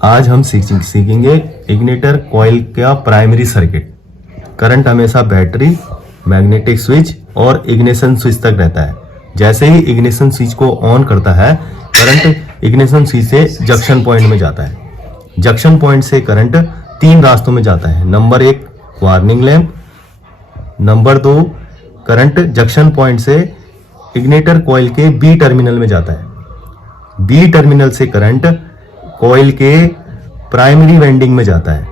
आज हम सीखेंगे इग्निटर कॉइल का प्राइमरी सर्किट। करंट हमेशा बैटरी, मैग्नेटिक स्विच और इग्निशन स्विच तक रहता है। जैसे ही इग्निशन स्विच को ऑन करता है, करंट इग्निशन स्विच से जंक्शन पॉइंट में जाता है। जंक्शन पॉइंट से करंट 3 रास्तों में जाता है। Number 1 warning lamp, number 2 current junction point से इग्निटर कॉइल के बी टर्मिनल में जाता है। बी टर्मिनल से करंट कॉइल के प्राइमरी वाइंडिंग में जाता है।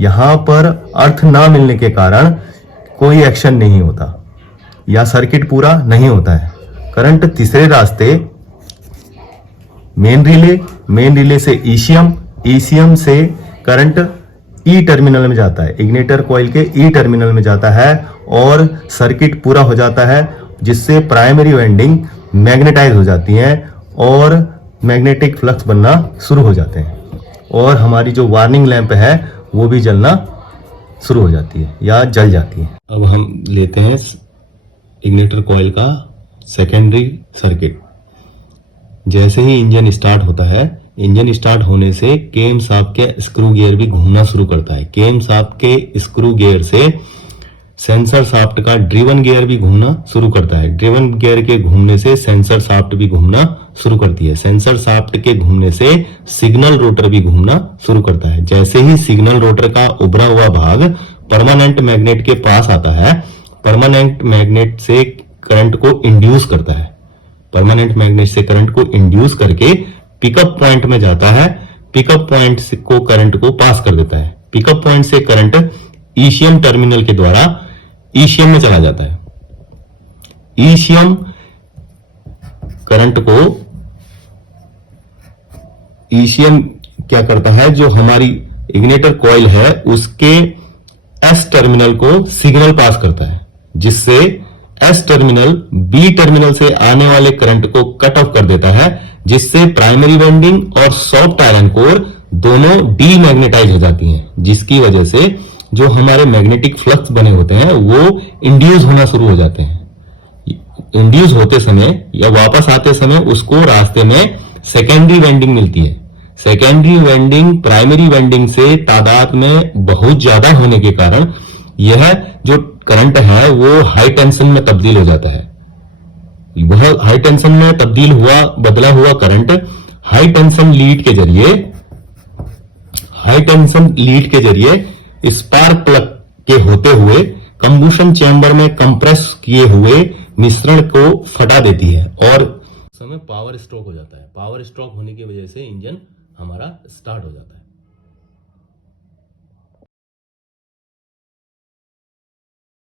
यहां पर अर्थ ना मिलने के कारण कोई एक्शन नहीं होता या सर्किट पूरा नहीं होता है। करंट तीसरे रास्ते मेन रिले से ईसीएम से करंट ई टर्मिनल में जाता है। इग्निटर कॉइल के ई टर्मिनल में जाता है और सर्किट पूरा हो जाता है, जिससे प्राइमरी वाइंडिंग मैग्नेटाइज हो जाती है और मैग्नेटिक फ्लक्स बनना शुरू हो जाते हैं और हमारी जो वार्निंग लैंप है वो भी जलना शुरू हो जाती है या जल जाती है। अब हम लेते हैं इग्निटर कॉइल का सेकेंडरी सर्किट। जैसे ही इंजन स्टार्ट होता है, इंजन स्टार्ट होने से केम शाफ्ट के स्क्रू गियर भी घूमना शुरू करता है। केम शाफ्ट के स्क्रू गियर से सेंसर शाफ्ट का ड्रिवन गियर भी घूमना शुरू करता है। ड्रिवन गियर के घूमने से सेंसर शाफ्ट भी घूमना शुरू करती है। सेंसर शाफ्ट के घूमने से सिग्नल रोटर भी घूमना शुरू करता है। जैसे ही सिग्नल रोटर का उभरा हुआ भाग परमानेंट मैग्नेट के पास आता है, परमानेंट मैग्नेट से करंट को इंड्यूस करता है। परमानेंट मैग्नेट से करंट को इंड्यूस करके पिकअप पॉइंट में जाता है। पिकअप पॉइंट को करंट को पास कर देता है। पिकअप पॉइंट से करंट ईसीएम टर्मिनल के द्वारा ईसीएम में चला जाता है। ईसीएम करंट को ईसीएम क्या करता है, जो हमारी इग्निटर कॉइल है उसके एस टर्मिनल को सिग्नल पास करता है, जिससे एस टर्मिनल बी टर्मिनल से आने वाले करंट को कट ऑफ कर देता है, जिससे प्राइमरी वाइंडिंग और सॉफ्ट आयरन कोर दोनों डीमैग्नेटाइज हो जाती हैं, जिसकी वजह से जो हमारे मैग्नेटिक फ्लक्स बने होते हैं वो इंड्यूस होना शुरू हो जाते हैं। इंड्यूस होते समय या वापस आते समय उसको रास्ते में सेकेंडरी वाइंडिंग मिलती है। सेकेंडरी वाइंडिंग प्राइमरी वाइंडिंग से तादाद में बहुत ज्यादा होने के कारण यह जो करंट है वो हाई टेंशन में तब्दील हो जाता है। वह हाई टेंशन में बदला हुआ करंट हाई टेंशन लीड के जरिए स्पार्क प्लग के होते हुए कंबुशन चैम्बर में कंप्रेस किए हुए मिश्रण को फटा देती है और समय पावर स्ट्रोक हो जाता है। पावर स्ट्रोक होने की वजह से इंजन हमारा स्टार्ट हो जाता है।